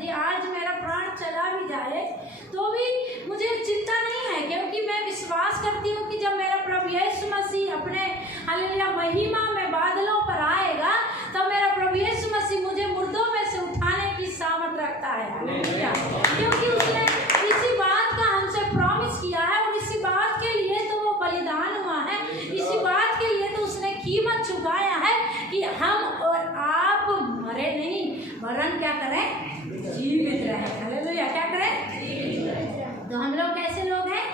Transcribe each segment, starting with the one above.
यदि आज मेरा प्राण चला भी जाए तो भी मुझे चिंता नहीं है, क्योंकि मैं विश्वास करती हूँ कि जब मेरा प्रभु यीशु मसीह अपने हालेलुया महिमा में बादलों पर आएगा तो मेरा प्रभु यीशु मसीह मुझे मुर्दों में से उठाने की सामर्थ रखता है। हालेलुया, क्योंकि उसने इसी बात का हमसे प्रॉमिस किया है और इसी बात के लिए तो वो बलिदान हुआ है, इसी बात के लिए तो उसने कीमत चुकाया है कि हम और आप मरे नहीं वरन क्या करें, जीवित रहे। हालेलुया, क्या करें? तो हम लोग कैसे लोग हैं?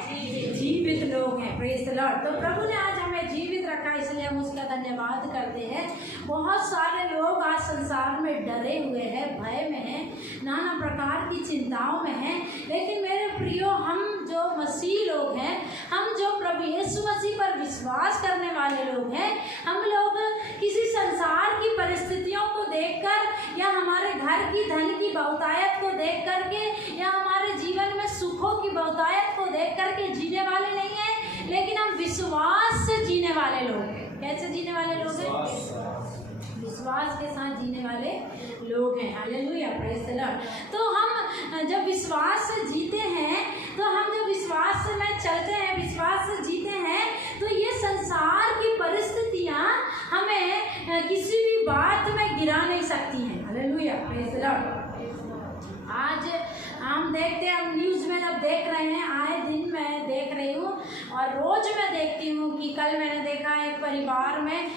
जीवित लोग हैं। Praise the Lord. तो प्रभु ने आज हमें जीवित रखा, इसलिए हम उसका धन्यवाद करते हैं। बहुत सारे लोग आज संसार में डरे हुए हैं, भय में हैं, नाना प्रकार की चिंताओं में हैं, लेकिन मेरे प्रियो हम जो मसीह लोग हैं, हम जो प्रभु यीशु मसीह पर विश्वास करने वाले लोग हैं, हम लोग किसी संसार की परिस्थितियों को देखकर या हमारे घर की धन की बहुतायत को देख करके या हमारे जीवन में सुखों की बहुतायत को देख करके जीने वाले नहीं हैं, लेकिन हम विश्वास से जीने वाले लोग हैं। कैसे जीने वाले लोग हैं? विश्वास के साथ जीने वाले लोग हैं। Hallelujah, praise the Lord. तो हम जब विश्वास से जीते हैं, तो हम जब विश्वास में चलते हैं, विश्वास से जीते हैं, तो ये संसार की परिस्थितियाँ हमें किसी भी बात में गिरा नहीं सकती हैं। Hallelujah, praise the Lord. आज हम देखते हैं, हम न्यूज़ में जब देख रहे हैं, आए दिन मैं देख रही हूँ और रोज़ मैं देखती हूँ कि कल मैंने देखा एक परिवार में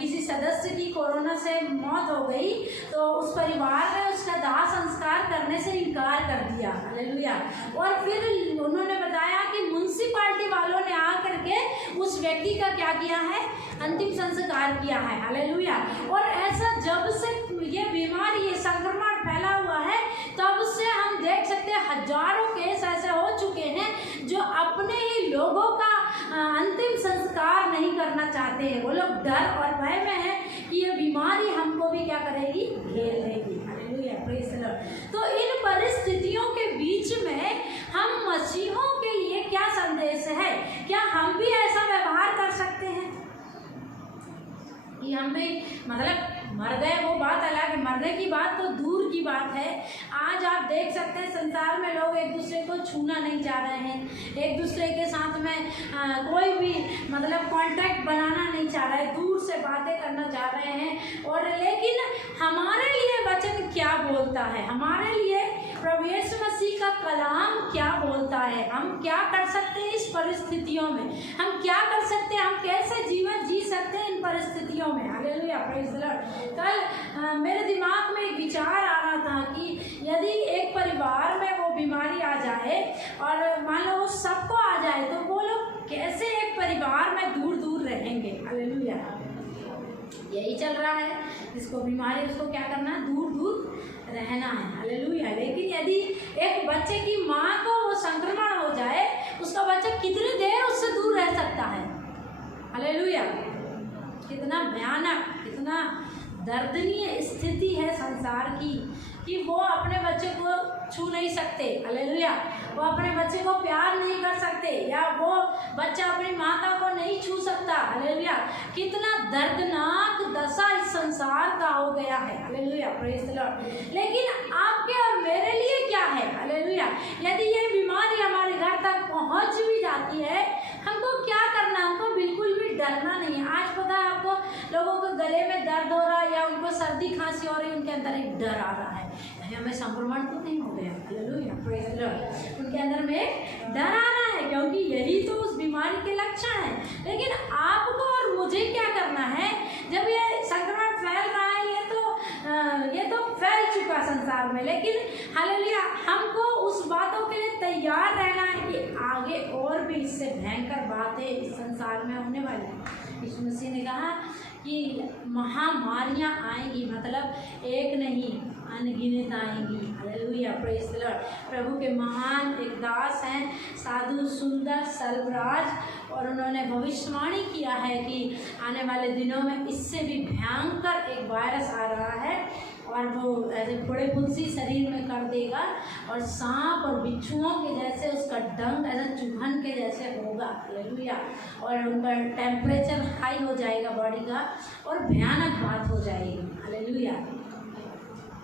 किसी सदस्य की कोरोना से मौत हो गई, तो उस परिवार ने उसका दाह संस्कार करने से इनकार कर दिया। हालेलुया। और फिर उन्होंने बताया कि म्युनिसिपैलिटी वालों ने आकर के उस व्यक्ति का क्या किया है? अंतिम संस्कार किया है। हालेलुया। और ऐसा जब से ये बीमारी, ये संक्रमण फैला हुआ है, तब से हम देख सकते हैं हजारों केस ऐसे हो चुके हैं जो अपने ही लोगों का अंतिम संस्कार नहीं करना चाहते हैं। वो लोग डर और भय में हैं कि ये बीमारी हमको भी क्या करेगी? घेर लेगी। Hallelujah, praise the Lord. तो इन परिस्थितियों के बीच में हम मसीहों के लिए क्या संदेश है? क्या हम भी ऐसा व्यवहार कर सकते हैं कि हम भी मतलब मर गए, वो बात अलग है, मरने की बात तो दूर की बात है। आज आप देख सकते हैं संसार में लोग एक दूसरे को छूना नहीं चाह रहे हैं, एक दूसरे के साथ में कोई भी मतलब कांटेक्ट बनाना नहीं चाह रहा है, दूर से बातें करना चाह रहे हैं। और लेकिन हमारे लिए वचन क्या बोलता है? हमारे लिए प्रभु यीशु मसीह का कलाम क्या बोलता है? हम क्या कर सकते हैं इस परिस्थितियों में? हम क्या कर सकते हैं? हम कैसे जीवन जी सकते हैं इन परिस्थितियों में? Hallelujah, praise the Lord. कल मेरे दिमाग में एक विचार आ रहा था कि यदि एक परिवार में वो बीमारी आ जाए और मान लो वो सबको आ जाए, तो वो लोग कैसे एक परिवार में दूर दूर रहेंगे? हालेलुया। यही चल रहा है, जिसको बीमारी उसको क्या करना है? दूर दूर रहना है। हालेलुया। लेकिन यदि एक बच्चे की माँ को वो संक्रमण हो जाए, उसका बच्चा कितनी देर उससे दूर रह सकता है? हालेलुया। कितना भयानक, कितना दर्दनीय स्थिति है संसार की कि वो अपने बच्चे को छू नहीं सकते। हालेलुया। वो अपने बच्चे को प्यार नहीं कर सकते, या वो बच्चा अपनी माता को नहीं छू सकता। हालेलुया। कितना दर्दनाक दशा इस संसार का हो गया है। Hallelujah, praise the Lord. लेकिन आपके और मेरे लिए क्या है? हालेलुया। यदि ये बीमारी हमारे घर तक पहुंच भी जाती है, हमको क्या करना? हमको बिल्कुल भी डरना नहीं है। आज पता है आपको, लोगों को गले में दर्द हो रहा है या उनको सर्दी खांसी हो रही है, उनके अंदर एक डर आ रहा है, हमें संक्रमण तो नहीं हो गया। Hallelujah, praise the Lord. उनके अंदर में डर आ रहा है, क्योंकि यही तो उस बीमारी के लक्षण हैं। लेकिन आपको और मुझे क्या करना है? जब ये संक्रमण फैल रहा है, ये तो फैल चुका संसार में, लेकिन हालेलुया हमको उस बातों के लिए तैयार रहना है कि आगे और भी इससे भयंकर बातें इस संसार में होने वाली हैं। यीशु मसीह ने कहा कि महामारियाँ आएंगी, मतलब एक नहीं अनगिनत आएंगी। Hallelujah, praise the Lord. प्रभु के महान एक दास हैं साधु सुंदर सर्वराज, और उन्होंने भविष्यवाणी किया है कि आने वाले दिनों में इससे भी भयंकर एक वायरस आ रहा है, और वो ऐसे फोड़े फुंसी शरीर में कर देगा, और सांप और बिच्छुओं के जैसे उसका डंक ऐसा चुभन के जैसे होगा। हालेलुया। और उनका टेम्परेचर हाई हो जाएगा बॉडी का, और भयानक बात हो जाएगी। हालेलुया।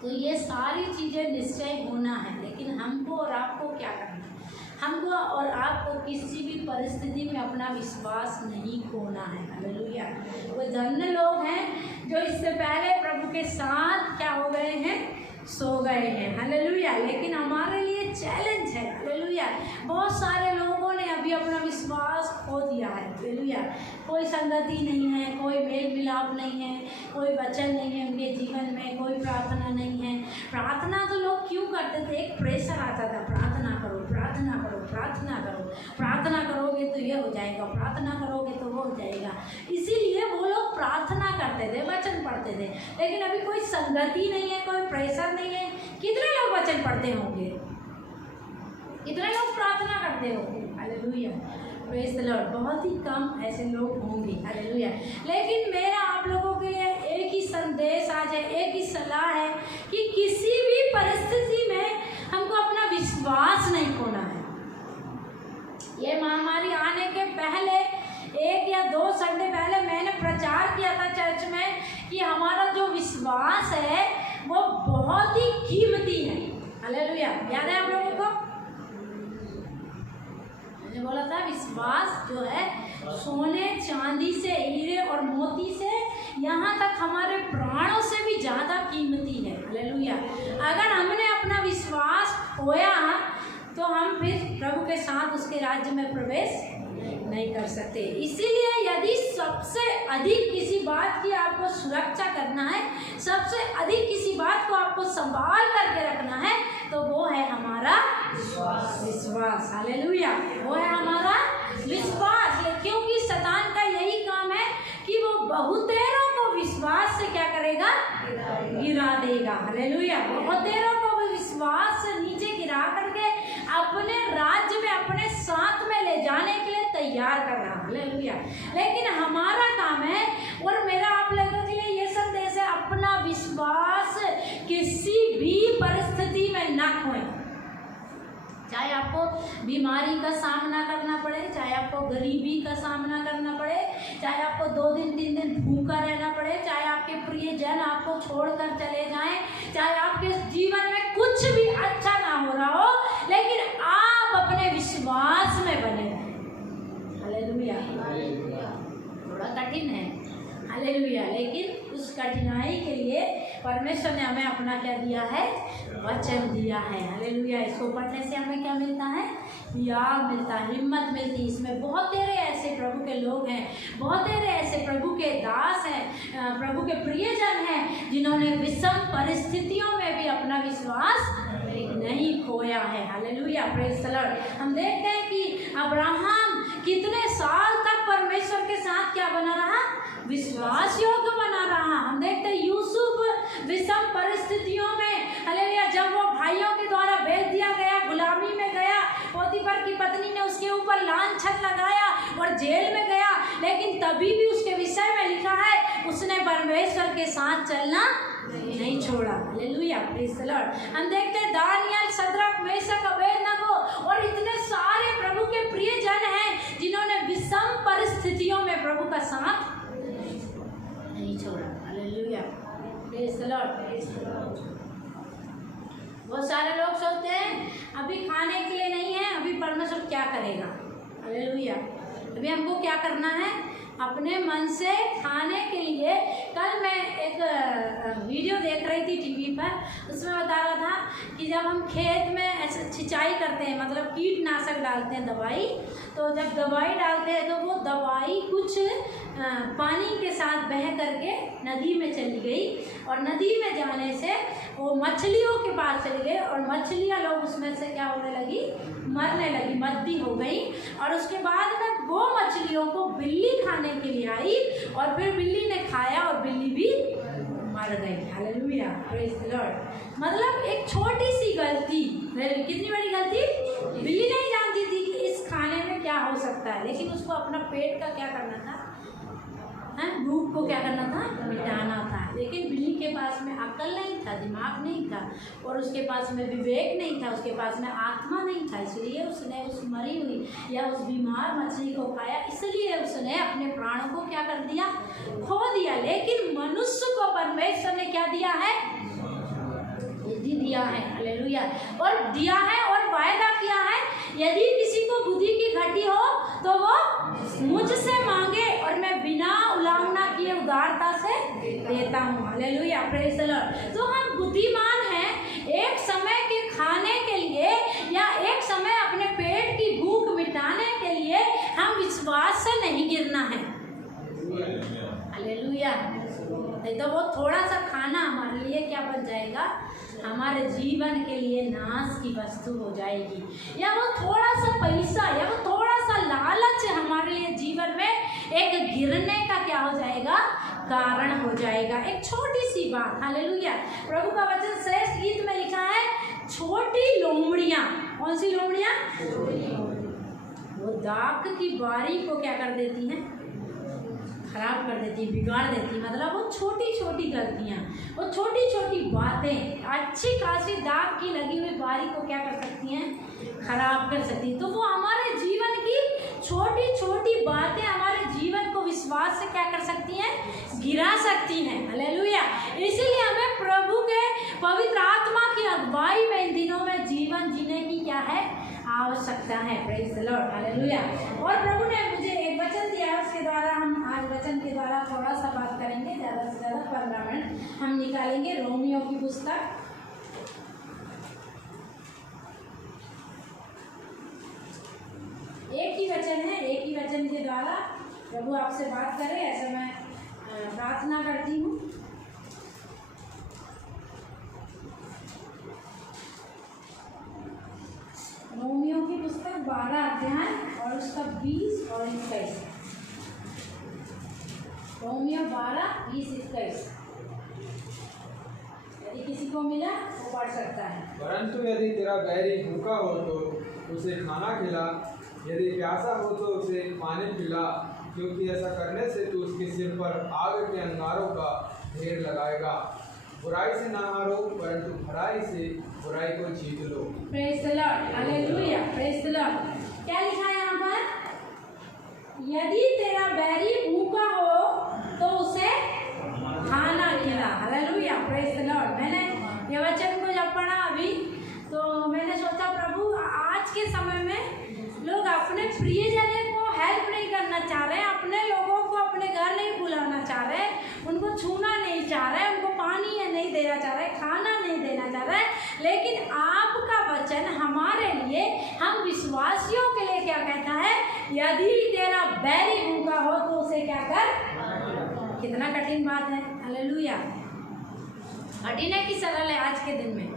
तो ये सारी चीज़ें निश्चय होना है, लेकिन हमको और आपको क्या करना है? हमको और आपको किसी भी परिस्थिति में अपना विश्वास नहीं खोना है। हालेलुया। वो धन्य लोग हैं जो इससे पहले प्रभु के साथ क्या हो गए हैं, सो गए हैं। हालेलुया। लेकिन हमारे लिए चैलेंज है। हालेलुया। बहुत सारे लोगों ने अभी अपना विश्वास खो दिया है। हालेलुया। कोई संगति नहीं है, कोई मेल मिलाप नहीं है, कोई वचन नहीं है उनके जीवन में, कोई प्रार्थना नहीं है। प्रार्थना तो लोग क्यों करते थे? एक प्रेशर आता था, प्रार्थना करो, प्रार्थना करो, प्रार्थना करो, प्रार्थना करोगे तो ये हो जाएगा, प्रार्थना करोगे तो वो हो जाएगा। इसीलिए वो लोग प्रार्थना करते थे, वचन पढ़ते थे। लेकिन अभी कोई संगति नहीं है, कोई प्रेशर नहीं है। कितने लोग वचन पढ़ते होंगे? कितने लोग प्रार्थना करते होंगे? हालेलुया। Praise the Lord. बहुत ही कम ऐसे लोग होंगे। हालेलुया। लेकिन मेरा आप लोगों के लिए एक ही संदेश आज है, एक ही सलाह है कि किसी भी परिस्थिति में हमको अपना विश्वास नहीं खोना है। ये महामारी आने के पहले 1 या 2 संडे पहले मैंने प्रचार किया था चर्च में कि हमारा जो विश्वास है वो बहुत ही कीमती है। हालेलुया। याद है आप लोगों को? मैंने बोला था विश्वास जो है सोने चांदी से, हीरे और मोती से, यहाँ तक हमारे प्राणों से भी ज़्यादा कीमती है। हालेलुया। अगर हमने अपना विश्वास खोया तो हम फिर प्रभु के साथ उसके राज्य में प्रवेश नहीं कर सकते। इसीलिए यदि सबसे अधिक किसी बात की आपको सुरक्षा करना है, सबसे अधिक किसी बात को आपको संभाल करके रखना है, तो वो है हमारा विश्वास। हालेलुया। वो है हमारा विश्वास। क्योंकि शैतान का यही काम है कि वो बहुतेरों को विश्वास से क्या करेगा? गिरा देगा। हालेलुया। बहुतेरों को विश्वास से नीचे गिरा करके अपने राज्य में, अपने साथ में ले जाने के लिए तैयार कर रहा है। हालेलुया। लेकिन हमारा काम है, और मेरा आप लोगों के लिए ये संदेश है, अपना विश्वास किसी भी परिस्थिति में न खोएं। चाहे आपको बीमारी का सामना करना पड़े, चाहे आपको गरीबी का सामना करना पड़े, चाहे आपको 2 दिन 3 दिन भूखा रहना पड़े, चाहे आपके प्रियजन आपको छोड़कर चले जाएं, चाहे आपके जीवन में कुछ भी अच्छा ना हो रहा हो, लेकिन आप अपने विश्वास में बने रहें। हालेलुया। थोड़ा कठिन है। हालेलुया। लेकिन उस कठिनाई के लिए परमेश्वर ने हमें अपना क्या दिया है? वचन दिया है। हालेलुया। इसको पढ़ने से हमें क्या मिलता है? याद मिलता है, हिम्मत मिलती है। इसमें बहुत तेरे ऐसे प्रभु के लोग हैं, बहुत तेरे ऐसे प्रभु के दास हैं, प्रभु के प्रियजन हैं, जिन्होंने विषम परिस्थितियों में भी अपना विश्वास नहीं खोया है। हालेलुया। Praise the Lord. हम देखते हैं कि अब्राहम कितने साल तक परमेश्वर के साथ क्या बना रहा? विश्वास योग्य बना रहा। हम देखते हैं यूसुफ विषम परिस्थितियों में, हालेलुया, जब वो भाइयों के द्वारा भेज दिया गया, गुलामी में गया, पोतीफर की पत्नी ने उसके ऊपर लांछन लगाया और जेल में गया, लेकिन तभी भी उसके विषय में लिखा है उसने परमेश्वर के साथ चलना नहीं छोड़ा। हालेलुया। Praise the Lord. हम देखते हैं दानियल, शद्रक, मेशक, अबेदनगो और इतने सारे प्रभु के प्रियजन हैं जिन्होंने विषम परिस्थितियों में प्रभु का साथ नहीं छोड़ा। Hallelujah. Praise the Lord. Praise the Lord. बहुत सारे लोग सोचते हैं अभी खाने के लिए नहीं है, अभी परमेश्वर क्या करेगा? हालेलुया। अभी हमको क्या करना है? अपने मन से खाने के लिए। कल मैं एक वीडियो देख रही थी टीवी पर, उसमें बता रहा था कि जब हम खेत में ऐसे सिंचाई करते हैं, मतलब कीटनाशक डालते हैं, दवाई, तो जब दवाई डालते हैं तो वो दवाई कुछ पानी के साथ बह करके नदी में चली गई, और नदी में जाने से वो मछलियों के पास चली गई, और मछलियाँ लोग उसमें से क्या होने लगी? मरने लगी, मद्दी हो गई। और उसके बाद में वो मछलियों को बिल्ली खाने के लिए आई, और फिर बिल्ली ने खाया और बिल्ली भी मर गई। हालेलुया। Praise the Lord. मतलब एक छोटी सी गलती, कितनी बड़ी गलती? बिल्ली नहीं जानती थी कि इस खाने में क्या हो सकता है, लेकिन उसको अपना पेट का क्या करना था? भूख को क्या करना था? मिटाना था। लेकिन बिल्ली के पास में अकल नहीं था, दिमाग नहीं था, और उसके पास में विवेक नहीं था, उसके पास में आत्मा नहीं था, इसलिए उसने उस मरी हुई या उस बीमार मछली को खाया, इसलिए उसने अपने प्राणों को क्या कर दिया? खो दिया। लेकिन मनुष्य को परमेश्वर ने क्या दिया है? हालेलुया। और दिया है और वायदा किया है, यदि किसी को बुद्धि की घटी हो तो वो मुझसे मांगे और मैं बिना उलाहना किए उदारता से देता हूँ। Hallelujah, praise the Lord. तो हम बुद्धिमान हैं एक समय के खाने के लिए या एक समय अपने पेट की भूख मिटाने के लिए, हम विश्वास से नहीं गिरना है। हालेलुया। नहीं तो वो थोड़ा सा खाना हमारे लिए क्या बन जाएगा, हमारे जीवन के लिए नाश की वस्तु हो जाएगी। या वो थोड़ा सा पैसा या वो थोड़ा सा लालच हमारे लिए जीवन में एक गिरने का क्या हो जाएगा, कारण हो जाएगा। एक छोटी सी बात, हालेलुया। प्रभु का वचन श्रेष्ठ गीत में लिखा है, छोटी लोमड़ियाँ। कौन सी लोमड़ियाँ? वो दाख की बारी को क्या कर देती हैं, खराब कर देती है, बिगाड़ देती है। मतलब वो छोटी छोटी गलतियाँ, वो छोटी छोटी बातें अच्छी खासी दाग की लगी हुई बारी को क्या कर सकती हैं, खराब कर सकती हैं। तो वो हमारे जीवन की छोटी छोटी बातें हमारे जीवन को विश्वास से क्या कर सकती हैं, गिरा सकती हैं। हालेलुया। इसीलिए हमें प्रभु के पवित्र आत्मा की अगुवाई में इन दिनों में जीवन जीने की क्या है, आवश्यकता है। Praise the Lord, hallelujah. और प्रभु ने मुझे एक वचन दिया, उसके द्वारा हम आज वचन के द्वारा थोड़ा सा बात करेंगे, ज़्यादा से ज़्यादा 15 मिनट हम निकालेंगे। रोमियो की पुस्तक 1 ही वचन है, 1 ही वचन के द्वारा प्रभु आपसे बात करे, ऐसा मैं प्रार्थना करती हूँ। रोमियो की पुस्तक 12 अध्याय और उसका 20 और 21। रोमियो 12, 20, 21। यदि किसी को मिला वो पढ़ सकता है। परंतु यदि तेरा बैरी भूखा हो तो उसे खाना खिला, यदि प्यासा हो तो उसे पानी पिला, क्योंकि ऐसा करने से तू उसके सिर पर आग के अंगारों का ढेर लगाएगा। बुराई से ना हारो, परंतु भलाई से बुराई को जीत लो। Praise the Lord, hallelujah, praise the Lord. क्या लिखा है यहाँ पर? यदि तेरा बैरी भूखा हो तो उसे खाना खिला। Hallelujah, praise the Lord. मैंने ये वचन को जब पढ़ा अभी तो मैंने सोचा प्रभु आज के समय में लोग अपने प्रियजनों को हेल्प नहीं करना चाह रहे, अपने लोगों को अपने घर नहीं बुलाना चाह रहे, उनको छूना नहीं चाह रहे, उनको पानी नहीं देना चाह रहे, खाना नहीं देना चाह रहे। लेकिन आपका वचन हमारे लिए, हम विश्वासियों के लिए क्या कहता है, यदि तेरा बैरी भूखा हो तो उसे क्या कर। कितना कठिन बात है। हालेलुया। कठिन है कि सरल है आज के दिन में।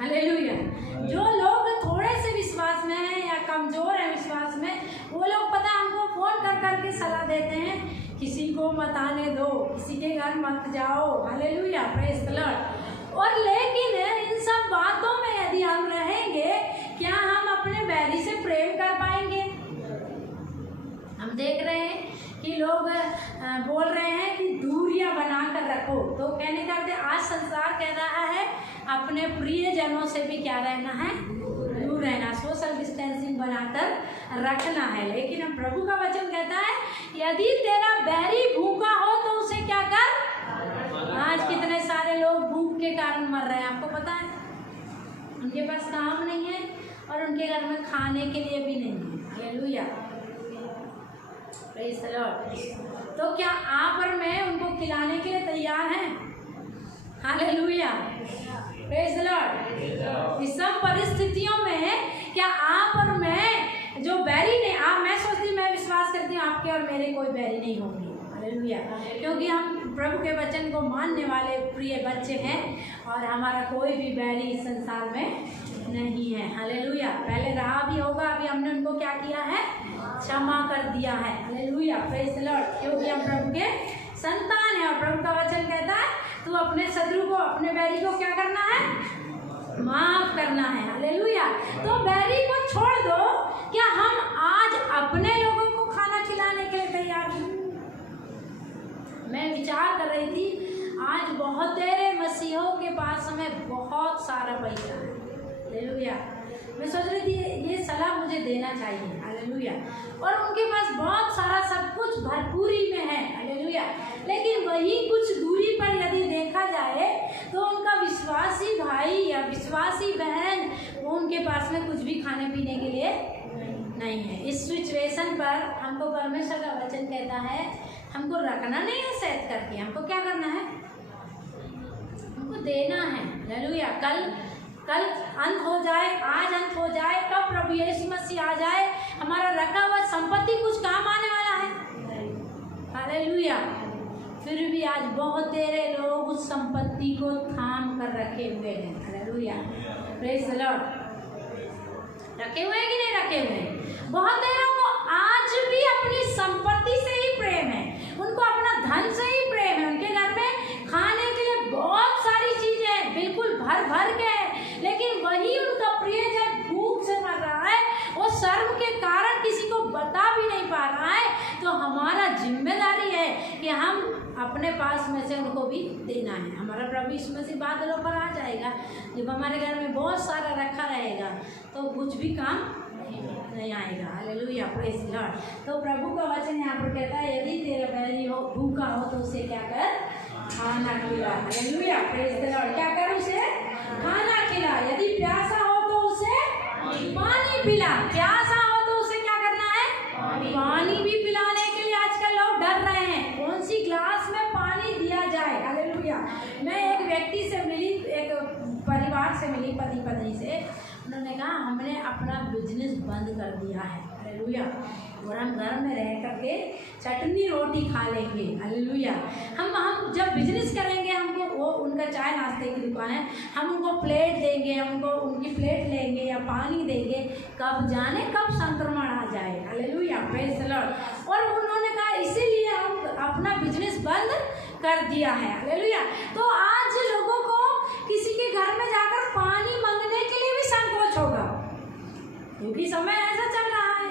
हालेलुया। जो लोग थोड़े से विश्वास में हैं या कमजोर है विश्वास में, वो लोग पता हमको फोन कर करके सलाह देते हैं, किसी को मत आने दो, किसी के घर मत जाओ। Hallelujah, praise the Lord. और लेकिन इन सब बातों में यदि हम रहेंगे, क्या हम अपने बैरी से प्रेम कर पाएंगे? हम देख रहे हैं कि लोग बोल रहे हैं कि दूरियां बना कर रखो। तो कहने का अर्थ आज संसार कह रहा है अपने प्रियजनों से भी क्या रहना है, दूर रहना, सोशल डिस्टेंसिंग बनाकर रखना है। लेकिन हम प्रभु का वचन कहता है यदि तेरा बैरी भूखा हो तो उसे क्या कर। आज कितने सारे लोग भूख के कारण मर रहे हैं, आपको पता है। उनके पास काम नहीं है और उनके घर में खाने के लिए भी नहीं है। Hallelujah, praise the Lord. तो क्या आप और मैं उनको खिलाने के लिए तैयार हैं? Hallelujah, praise the Lord. इस सब परिस्थितियों में क्या आप और मैं जो बैरी नहीं, मैं सोचती, मैं विश्वास करती हूँ आपके और मेरे कोई बैरी नहीं होंगे। हालेलुया, क्योंकि हम प्रभु के वचन को मानने वाले प्रिय बच्चे हैं और हमारा कोई भी बैरी इस संसार में नहीं है। हालेलुया। पहले रहा भी होगा, अभी हमने उनको क्या किया है, क्षमा कर दिया है। Hallelujah, praise the Lord. क्योंकि हम प्रभु के संतान हैं और प्रभु का वचन कहता है तू अपने शत्रु को, अपने बैरी को क्या करना है, माफ करना है। हालेलुया। तो बैरी को छोड़ दो, क्या हम आज अपने लोगों को खाना खिलाने के लिए तैयार हैं? मैं विचार कर रही थी, आज बहुत तेरे मसीहों के पास हमें बहुत सारा पैसा है। हालेलुया। मैं सोच रही थी ये सलाह मुझे देना चाहिए। हालेलुया। और उनके पास बहुत सारा सब कुछ भरपूरी में है। हालेलुया। लेकिन वही कुछ दूरी पर यदि देखा जाए तो उनका विश्वासी भाई या विश्वासी बहन उनके पास में कुछ भी खाने पीने के लिए नहीं है। इस सिचुएशन पर हमको परमेश्वर का वचन कहता है हमको रखना नहीं है सेट करके, हमको क्या करना है, हमको देना है। हालेलुया। कल अंत हो जाए, आज अंत हो जाए, कब प्रभु यीशु मसीह आ जाए, हमारा रखा हुआ संपत्ति कुछ काम आने वाला है। हालेलुया। फिर भी आज बहुत तेरे लोग उस संपत्ति को थाम कर रखे हुए हैं। हालेलुया। Praise the Lord. रखे हुए हैं कि नहीं रखे हुए हैं? बहुत देरों को आज भी अपनी संपत्ति से ही प्रेम है, उनको अपना धन से ही प्रेम है। उनके घर में खाने के लिए बहुत सारी चीजें हैं, बिल्कुल भर भर के है, लेकिन वही उनका प्रिय जब भूख से मर रहा है, वो शर्म के कारण किसी को बता भी नहीं पा रहा है, तो हमारा जिम्मेदारी है कि हम अपने पास में से उनको भी देना है। हमारा प्रभु यीशु मसीह बादलों पर आ जाएगा, जब हमारे घर में बहुत सारा रखा रहेगा तो कुछ भी काम नहीं आएगा। हालेलुया। Praise the Lord. तो प्रभु का वचन यहाँ पर कहता है यदि तेरा बैरी हो भूखा हो तो उसे क्या कर, खाना खिला। हालेलुया। Praise the Lord. क्या कर, उसे खाना खिला। यदि प्यासा हो तो उसे पानी पिला। प्यासा हो तो उसे क्या करना है, पानी भी पिलाने के लिए आजकल लोग डर रहे हैं, कौन सी ग्लास में पानी दिया जाए। हालेलुया। मैं एक व्यक्ति से मिली, एक परिवार से मिली, पति पत्नी से। उन्होंने कहा हमने अपना बिजनेस बंद कर दिया है। हालेलुया। और हम घर में रह करके चटनी रोटी खा लेंगे। हालेलुया। हम जब बिजनेस करेंगे, हमको वो उनका चाय नाश्ते की दुकान है, हम उनको प्लेट देंगे, हमको उनकी प्लेट लेंगे या पानी देंगे, कब जाने कब संक्रमण आ जाए। हालेलुया। Praise the Lord. और उन्होंने कहा इसीलिए हम अपना बिजनेस बंद कर दिया है। हालेलुया। तो आज लोगों को किसी के घर में जाकर पानी मांगने के लिए भी संकोच होगा, क्योंकि समय ऐसा चल रहा है,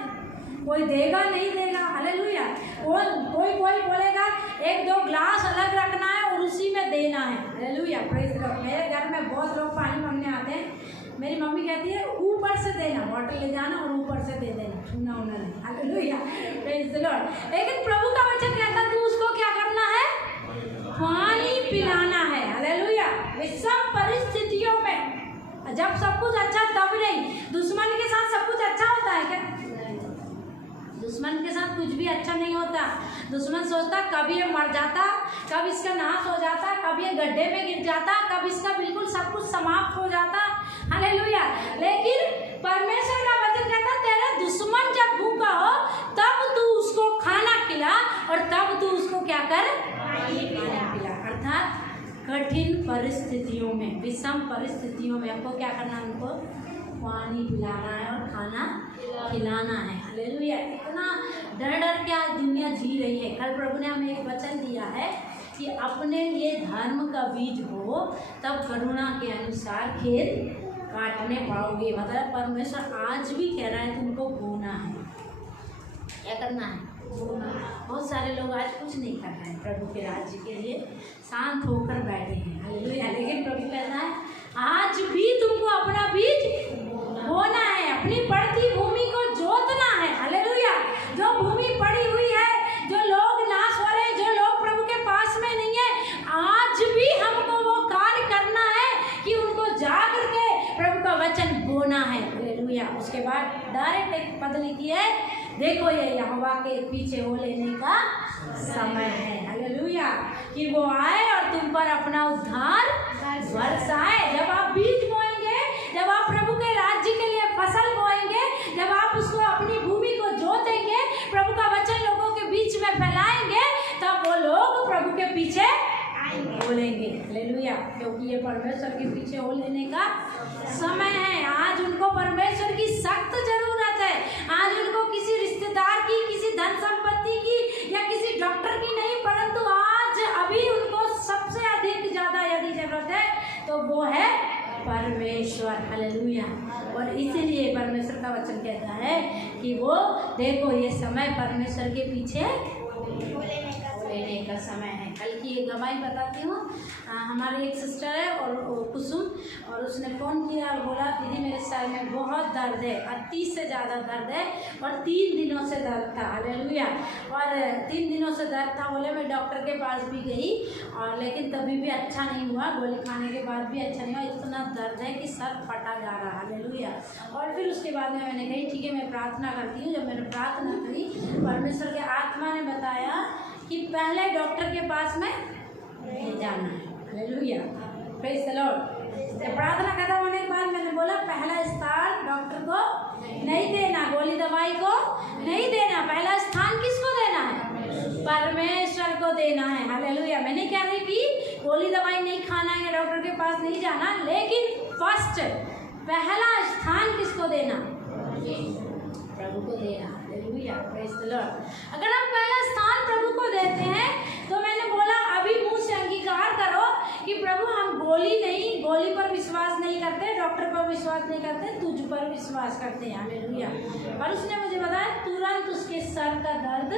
कोई देगा नहीं देगा। हालेलुया। कोई बोलेगा 1-2 ग्लास अलग रखना है और उसी में देना है। हालेलुया। Praise the Lord. मेरे घर में बहुत लोग पानी मांगने आते हैं, मेरी मम्मी कहती है ऊपर से देना, बॉटल ले जाना और ऊपर से दे देना, छूना उना नहीं। हालेलुया। Praise the Lord. लेकिन प्रभु का वचन कहता तू उसको क्या करना है, पानी पिलाना है। हालेलुया। विषम परिस्थितियों में जब सब कुछ अच्छा तब नहीं, दुश्मन के साथ सब कुछ अच्छा होता है क्या? दुश्मन के साथ कुछ भी अच्छा नहीं होता। दुश्मन सोचता कब ये मर जाता, कब इसका नाश हो जाता, कब ये गड्ढे में गिर जाता, कब इसका बिल्कुल सब कुछ समाप्त हो जाता। हालेलुया। लेकिन परमेश्वर का वचन कहता तेरा दुश्मन जब भूखा हो तब तू उसको खाना खिला और तब तू उसको क्या कर, पानी पिला। अर्थात कठिन परिस्थितियों में, विषम परिस्थितियों में हमको क्या करना है, उनको पानी पिलाना है और खाना खिलाना है। हालेलुया। इतना डर के आज दुनिया जी रही है। कल प्रभु ने हमें एक वचन दिया है कि अपने लिए धर्म का बीज बो तब करुणा के अनुसार खेत काटने पाओगे। मतलब परमेश्वर आज भी कह रहा है तुमको बोना है। क्या करना है, बोना। बहुत सारे लोग आज कुछ नहीं कर रहे हैं प्रभु के राज्य के लिए, शांत होकर बैठे हैं। हालेलुया। लेकिन प्रभु कहता है आज भी तुमको अपना बीज बोना है, अपनी पड़ती भूमि को जोतना है। हालेलुया। जो भूमि पड़ी हुई है, जो लोग नाश हो रहे हैं, जो लोग प्रभु के पास में नहीं है, आज भी हमको वो कार्य करना है कि उनको जाकर के प्रभु का वचन बोना है। हालेलुया। उसके बाद डायरेक्ट एक पद लिखी है, देखो ये यहोवा के पीछे हो लेने का समय है। हालेलुया। कि वो आए और तुम पर अपना उद्धार बरसाए। जब आप बीज बोएंगे, जब आप प्रभु के राज्य के लिए फसल बोएंगे, जब आप उसको अपनी भूमि को जोतेंगे, प्रभु का वचन लोगों के बीच में फैलाएंगे, तब वो लोग प्रभु के पीछे बोलेंगे। हालेलुया। क्योंकि ये परमेश्वर के पीछे हो लेने का समय है। आज उनको परमेश्वर की सख्त जरूरत है। आज उनको किसी रिश्तेदार की, किसी धन संपत्ति की या किसी डॉक्टर की नहीं, परंतु आज अभी उनको सबसे अधिक ज्यादा यदि जरूरत है तो वो है परमेश्वर। हालेलुया। और इसीलिए परमेश्वर का वचन कहता है कि वो देखो ये समय परमेश्वर के पीछे लेने का समय है। कल की की एक गवाही बताती हूँ। हमारी एक सिस्टर है और कुसुम, और उसने फ़ोन किया और बोला दीदी मेरे सर में बहुत दर्द है, 30 से ज़्यादा दर्द है और 3 दिनों से दर्द था। हालेलुया। और 3 दिनों से दर्द था, बोले मैं डॉक्टर के पास भी गई और लेकिन तभी भी अच्छा नहीं हुआ, गोली खाने के बाद भी अच्छा नहीं हुआ, इतना दर्द है कि सर फटा जा रहा। हालेलुया। और फिर उसके बाद में मैंने कही ठीक है मैं प्रार्थना करती हूँ। जब मैंने प्रार्थना करी, परमेश्वर के आत्मा ने बताया कि पहले डॉक्टर के पास में नहीं जाना है। Hallelujah, praise the Lord. जब प्रार्थना खत्म होने के बाद मैंने बोला पहला स्थान डॉक्टर को नहीं देना, गोली दवाई को नहीं देना, पहला स्थान किसको देना है? परमेश्वर को देना है। हालेलुया। मैंने कह रही कि गोली दवाई नहीं खाना है, डॉक्टर के पास नहीं जाना, लेकिन फर्स्ट पहला स्थान किसको देना? प्रभु को देना। Hallelujah, praise the Lord. अगर हम पहला स्थान प्रभु को देते हैं तो मैंने बोला अभी मुंह से अंगीकार करो कि प्रभु हम गोली पर विश्वास नहीं करते, डॉक्टर पर विश्वास नहीं करते, तुझ पर विश्वास करते हैं। हालेलुया। और उसने मुझे बताया तुरंत उसके सर का दर्द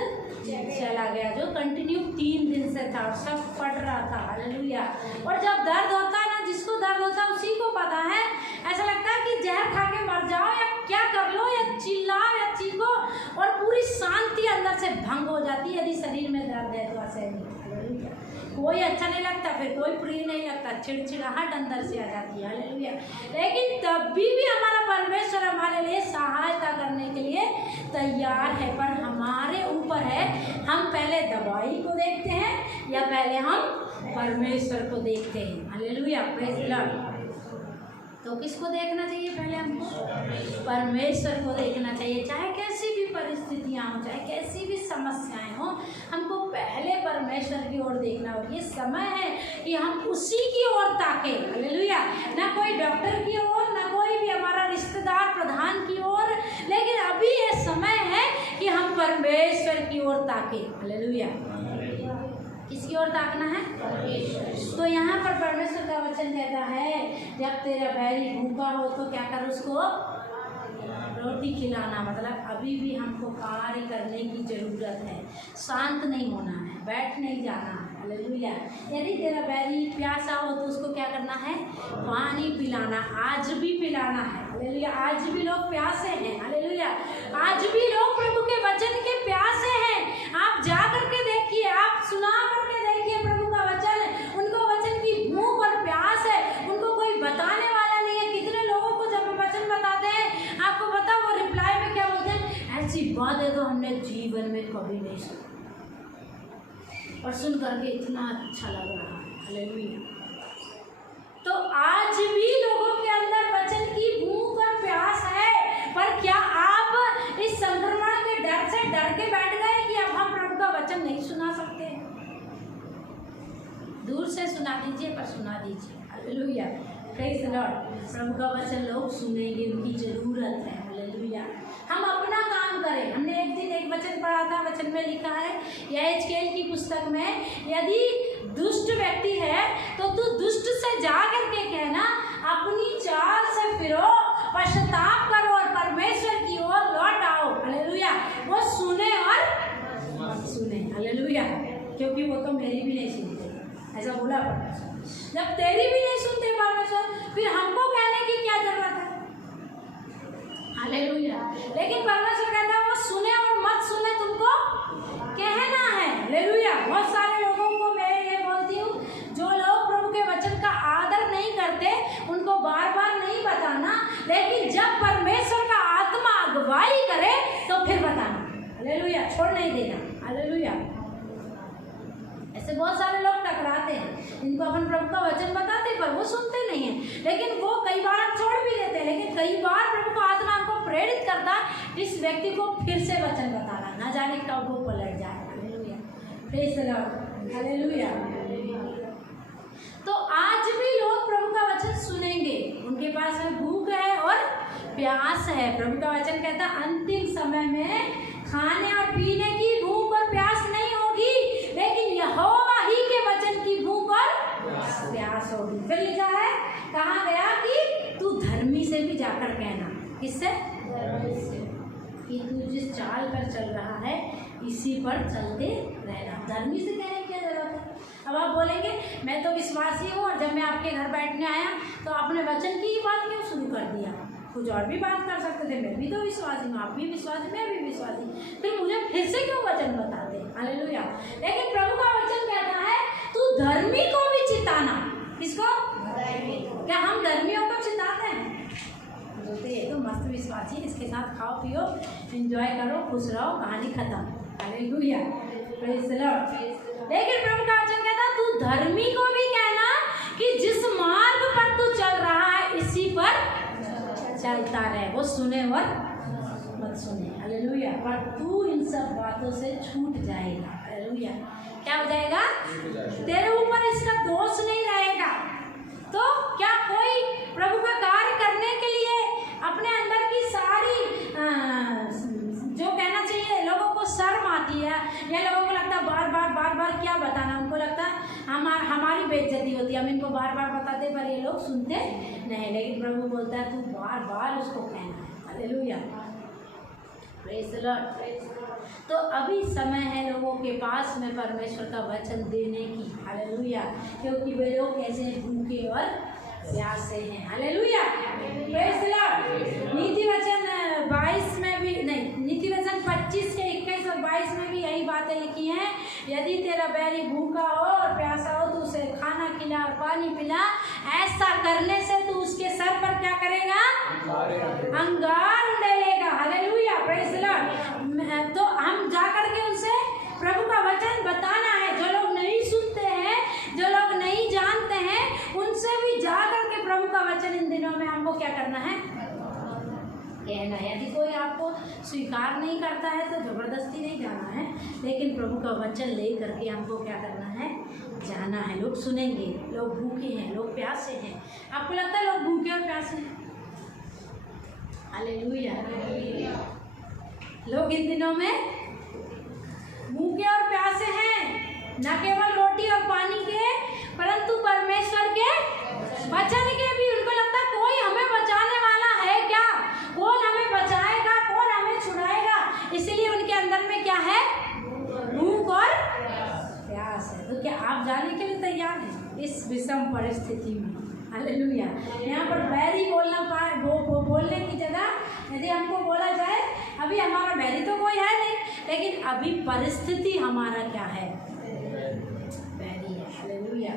चला गया, जो कंटिन्यू 3 दिन से था और सब फट रहा था। हालेलुया। और जब दर्द होता है ना, जिसको दर्द होता है उसी को पता है, ऐसा लगता है कि जहर खा के मर जाओ या क्या कर लो, या चिल्लाओ या चीखो, और पूरी शांति अंदर से भंग हो जाती है। यदि शरीर में दर्द है तो ऐसे नहीं। हालेलुया। कोई अच्छा नहीं लगता, फिर कोई प्रिय नहीं लगता, चिड़चिड़ाहट अंदर से आ जाती है। हालेलुया। लेकिन तब भी हमारा परमेश्वर हमारे लिए सहायता करने के लिए तैयार है, पर हमारे ऊपर है हम पहले दवाई को देखते हैं या पहले हम परमेश्वर को देखते हैं। Hallelujah, praise the Lord. तो किसको देखना चाहिए? पहले हमको परमेश्वर को देखना चाहिए। चाहे कैसी भी परिस्थितियाँ हो, चाहे कैसी भी समस्याएं हो, हमको पहले परमेश्वर की ओर देखना हो। ये समय है कि हम उसी की ओर ताकें। हालेलुया। ना कोई डॉक्टर की ओर, ना कोई भी हमारा रिश्तेदार प्रधान की ओर, लेकिन अभी ये समय है कि हम परमेश्वर की ओर ताकें। हालेलुया। किसकी ओर ताकना है? तो यहाँ पर परमेश्वर का वचन कहता है जब तेरा बैरी भूखा हो तो क्या कर, उसको रोटी खिलाना। मतलब अभी भी हमको कार्य करने की जरूरत है, शांत नहीं होना है, बैठ नहीं जाना है। हालेलुया। यदि तेरा बैरी प्यासा हो तो उसको क्या करना है? पानी पिलाना, आज भी पिलाना है। हालेलुया। आज भी लोग प्यासे हैं। हालेलुया। आज भी लोग प्रभु के वचन के प्यासे हैं। आप जा करके देखिए, आप सुना करके देखिए प्रभु का वचन, उनको वचन की भूख और प्यास है, उनको कोई बताने वाला नहीं है। कितने लोगों को जब वचन बताते हैं, आपको पता वो रिप्लाई में क्या बोलते हैं? ऐसी बात है तो हमने जीवन में कभी नहीं सुनी, और सुन करके इतना अच्छा लग रहा है। हालेलुया। तो आज भी लोगों के अंदर वचन की भूख और प्यास है, पर क्या आप इस संक्रमण के डर से डर के बैठ गए कि अब हम प्रभु का वचन नहीं सुना सकते? दूर से सुना दीजिए, पर सुना दीजिए। Hallelujah, praise the Lord. प्रभु का वचन लोग सुनेंगे, उनकी जरूरत है। हालेलुया। हम अपना काम करें। हमने एक दिन एक वचन पढ़ा था, वचन में लिखा है यहेजकेल की पुस्तक में, यदि दुष्ट व्यक्ति है तो तू दुष्ट से जा करके कहना अपनी चाल से फिरो, पश्चाताप करो और परमेश्वर की ओर लौट आओ। हालेलुया। वो सुने और मत सुने। हालेलुया। क्योंकि वो तो मेरी भी नहीं सुनते, ऐसा बोला परमेश्वर। जब तेरी भी नहीं सुनते परमेश्वर, फिर हमको कहने की क्या जरूरत है? हालेलुया। लेकिन परमेश्वर कहता है वो सुने और मत सुने तुमको कहना है। हालेलुया। बहुत सारे लोगों को मैं ये बोलती हूँ, जो लोग प्रभु के वचन का आदर नहीं करते उनको बार बार नहीं बताना, लेकिन जब परमेश्वर का आत्मा अगुवाई करे तो फिर बताना। हालेलुया। छोड़ नहीं देना। हालेलुया। ऐसे बहुत सारे लोग टकराते हैं, इनको अपन प्रभु का वचन बताते पर वो सुनते नहीं हैं, लेकिन वो कई बार छोड़ भी देते हैं, लेकिन कई बार प्रभु का आत्मा हमको प्रेरित करता है इस व्यक्ति को फिर से वचन बताना, ना जाने कब वो पलट जाए। Hallelujah, praise the Lord. Hallelujah. तो आज भी लोग प्रभु का वचन सुनेंगे, उनके पास में भूख है और प्यास है। प्रभु का वचन कहता है अंतिम समय में खाने और पीने की भूख और प्यास नहीं होगी, लेकिन यहोवा ही के वचन की भूख और प्यास होगी। फिर लिखा है, कहा गया कि तू धर्मी से भी जाकर कहना। किससे? कि तू जिस चाल पर चल रहा है इसी पर चलते रहना। धर्मी से कहने की क्या जरूरत है? अब आप बोलेंगे मैं तो विश्वासी हूँ, और जब मैं आपके घर बैठने आया तो आपने वचन की ही बात क्यों शुरू कर दिया? कुछ और भी बात कर सकते थे, मैं भी तो विश्वासी हूँ, आप भी विश्वासी, मैं भी विश्वासी, फिर मुझे फिर से क्यों वचन बताते? हालेलुया। लेकिन प्रभु का वचन कहता है तू धर्मी को भी चिताना। किसको? क्या हम धर्मियों को चिताते हैं? बोलते ये तो मस्त विश्वासी, इसके साथ खाओ पियो एंजॉय करो खुश रहो, कहानी खत्म। Hallelujah, praise the Lord. लेकिन प्रभु का वचन कहता है तू धर्मी को भी कहना कि जिस मार्ग पर तू चल रहा है इसी पर चलता रहे। वो सुने और मत सुने। हालेलुया। पर तू इन सब बातों से छूट जाएगा। हालेलुया। क्या हो जाएगा? तेरे ऊपर इसका दोष नहीं रहेगा। तो क्या कोई प्रभु का कार्य करने के लिए अपने अंदर की सारी जो कहना चाहिए लोगों को शर्म आती है, या लोगों को लगता है बार बार क्या बताना, उनको लगता है हमारी बेइज्जती होती है, हम इनको बार बार बताते पर ये लोग सुनते नहीं। लेकिन प्रभु बोलता है तू बार बार उसको कहना है। Hallelujah, praise the Lord. तो अभी समय है लोगों के पास में परमेश्वर का वचन देने की। हालेलुया, क्योंकि वे लोग ऐसे भूखे और प्यासे हैं। Hallelujah, praise the Lord. नीति वचन 22 में भी नहीं, नीति वचन 25 के 21 और 22 में भी यही बातें लिखी हैं। यदि तेरा बैरी भूखा हो और प्यासा हो तो उसे खाना खिला और पानी पिला। ऐसा करने से तू उसके सर पर क्या करेगा? अंगार उड़ेलेगा। Hallelujah, praise the Lord. तो हम जाकर के उनसे प्रभु का वचन बताना है। जो लोग नहीं सुनते हैं, जो लोग नहीं जानते हैं, उनसे भी जाकर के प्रभु का वचन इन दिनों में हमको क्या करना है? कहना है। यदि कोई आपको स्वीकार नहीं करता है तो जबरदस्ती नहीं जाना है, लेकिन प्रभु का वचन ले करके हमको क्या करना है? जाना है। लोग सुनेंगे, लोग भूखे हैं, लोग प्यासे हैं। आपको लगता है लोग भूखे और प्यासे हैं? हालेलुया। लोग इन दिनों में भूखे और प्यासे हैं, न केवल रोटी और पानी के, परंतु परमेश्वर के वचन के भी। उनको लगता है कोई हमें बचाने वाला है क्या? कौन हमें बचाएगा? कौन हमें छुड़ाएगा? इसलिए उनके अंदर में क्या है? भूख और प्यास है। तो क्या आप जाने के लिए तैयार हैं इस विषम परिस्थिति में? हालेलुया। यहाँ पर बैरी बोलने की जगह यदि हमको बोला जाए अभी हमारा बैरी तो कोई है नहीं, लेकिन अभी परिस्थिति हमारा क्या है? बैरी है। हालेलुया।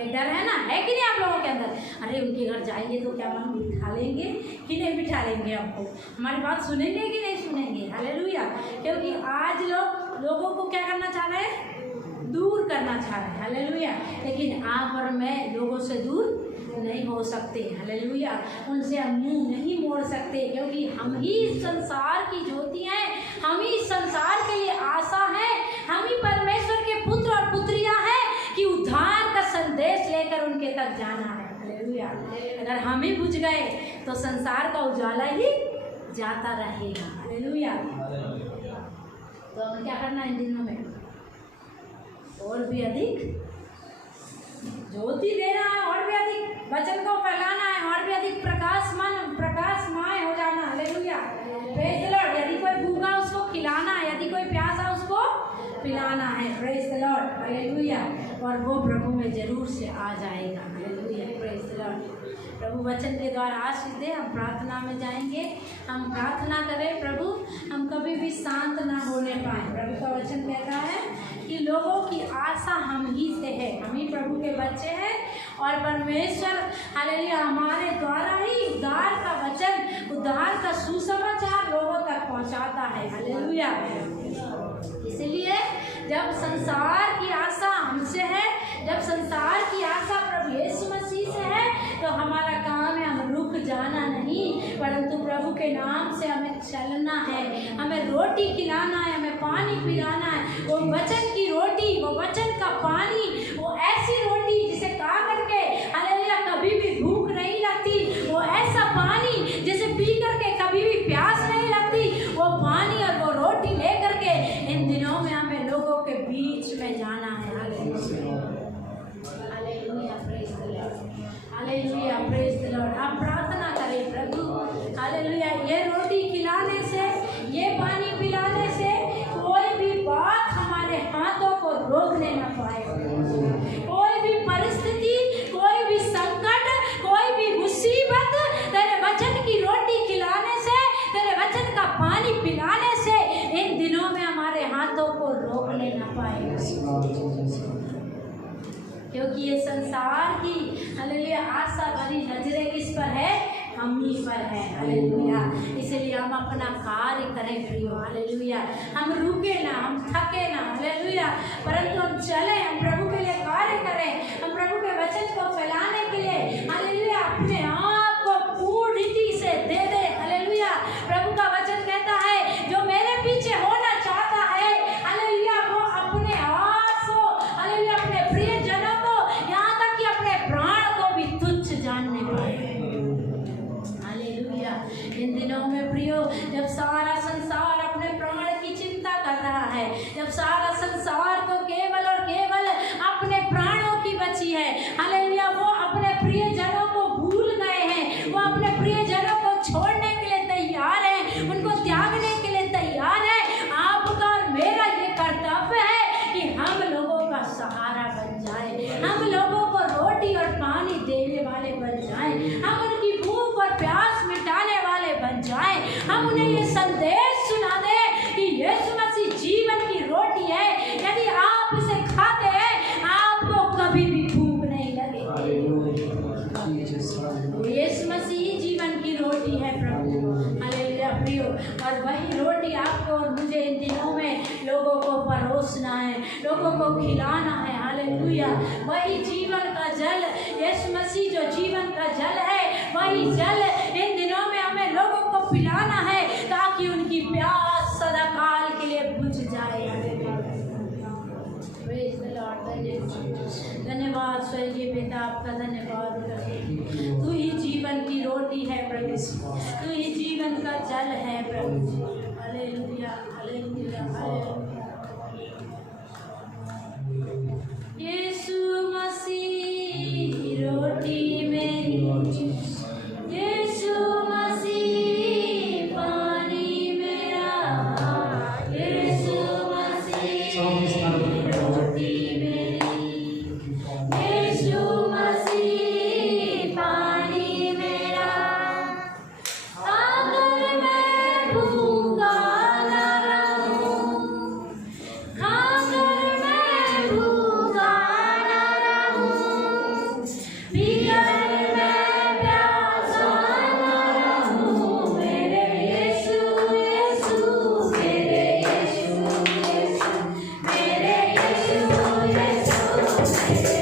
एक डर है ना, है कि नहीं आप लोगों के अंदर? अरे उनके घर जाएंगे तो क्या हम बिठा लेंगे कि नहीं बिठा लेंगे? हमको हमारी बात सुनेंगे कि नहीं सुनेंगे? हालेलुया। क्योंकि आज लोगों को क्या करना चाह रहे हैं? दूर करना चाह रहे हैं। हालेलुया। लेकिन आप और मैं लोगों से दूर नहीं हो सकते। हालेलुया। उनसे हम मुंह नहीं मोड़ सकते, क्योंकि हम ही इस संसार की ज्योति हैं, हम ही इस संसार के लिए आशा हैं, हम ही परमेश्वर के पुत्र और पुत्रियां हैं कि उद्धार का संदेश लेकर उनके तक जाना है। हालेलुया। अगर हम ही बुझ गए तो संसार का उजाला ही जाता रहेगा। हालेलुया। तो हमें क्या करना है इन दिनों में? और भी अधिक ज्योति देना है, और भी अधिक वचन को फैलाना है, और भी अधिक प्रकाशमय हो जाना। Hallelujah, praise the Lord. यदि कोई भूखा उसको खिलाना है, यदि कोई प्यासा उसको पिलाना है। Praise the Lord. हालेलुया। और वो प्रभु में जरूर से आ जाएगा। Hallelujah, praise the Lord. प्रभु वचन के द्वारा आशीष दे। हम प्रार्थना में जाएंगे। हम प्रार्थना करें प्रभु हम कभी भी शांत ना होने पाए। प्रभु का वचन कहता है कि लोगों की आशा हम ही से है, हम ही प्रभु के बच्चे हैं, और परमेश्वर हालेलुया हमारे द्वारा ही उद्धार का वचन, उद्धार का सुसमाचार लोगों तक पहुंचाता है। हालेलुया। इसलिए जब संसार की आशा हमसे है, जब संसार की आशा प्रभु यीशु मसीह से है, तो हमारा काम है हम रुक जाना नहीं, परंतु प्रभु के नाम से हमें चलना है। हमें रोटी खिलाना है, हमें पानी पिलाना है। वो वचन की रोटी, वो वचन का पानी, वो ऐसी रोटी जिसे खा करके हालेलुया कभी भी भूख नहीं लगती, वो ऐसा पानी जिसे पी करके कभी भी प्यास नहीं लगती, वो पानी और वो रोटी ले करके इन दिनों में हमें लोगों के बीच में जाना है। Hallelujah, praise the Lord. Hallelujah, praise the Lord. आप प्रार्थना करें प्रभु हालेलुया ये रोटी खिलाने से, ये पानी पिलाने से कोई भी बात हमारे हाथों को रोकने ना पाए। संसार की हालेलुया आशा भरी नजरें किस पर है? हम ही पर है। हालेलुया। इसलिए हम अपना कार्य करें प्रियो। हालेलुया। हम रुके ना, हम थके ना। हालेलुया। परंतु हम चले, हम प्रभु के लिए कार्य करें, हम प्रभु के वचन को फैलाने के लिए हालेलुया अपने आप को पूर्ण रीति से दे दे। हालेलुया। प्रभु का वचन कहता है जो मेरे पीछे होना चाहता है हालेलुया वो अपने आप को हालेलुया अपने प्रिय जनों को यहाँ तक कि अपने प्राण को भी तुच्छ जानने पाए। हालेलुया। इन दिनों में प्रियो जब सारा संसार अपने प्राण की चिंता कर रहा है, जब सारा संसार को केवल और केवल अपने प्राणों की बची है हालेलुया वो अपने प्रिय जनों को भूल गए हैं, वो अपने प्रिय जनों को छोड़ने के लिए तैयार है, उनको त्यागने के लिए तैयार है। आपका और मेरा ये कर्तव्य है कि हम लोगों का सहारा बन जाए, हम लोगों को रोटी और पानी देने वाले बन जाए, हम उनकी भूख और प्यास मिटाने वाले बन जाए, हम उन्हें ये संदेश सुना दें कि यीशु मसीह जीवन की रोटी है। यदि आप इसे खाते हैं आपको कभी भी भूख नहीं लगेगी। यीशु मसीह जीवन की रोटी है प्रभु। हालेलुया प्रियो। और वही रोटी आपको और मुझे इन दिनों में लोगों को परोसना है, लोगों को खिलाना है। हालेलुया। वही जीवन का जल यीशु मसीह जो जीवन का जल है वही जल इन दिनों में हमें लोगों को पिलाना है ताकि उनकी प्यास सदाकाल के लिए बुझ जाए। धन्यवाद स्वर्गीय पिता, आपका धन्यवाद करते। तू ही जीवन की रोटी है प्रभु, तू ही जीवन का जल है प्रभु। Hallelujah hallelujah hallelujah. Yeshu Masih रोटी मेरी, यीशु मसीह पानी मेरा, यीशु मसीह रोटी मेरी, यीशु मसीह पानी मेरा। अगर मैं भूखा न रहूं, अगर मैं भूखा न रहूं, बिगर मैं प्यासा न रहूं, मेरे यीशु यीशु, मेरे यीशु यीशु, मेरे यीशु यीशु, मेरे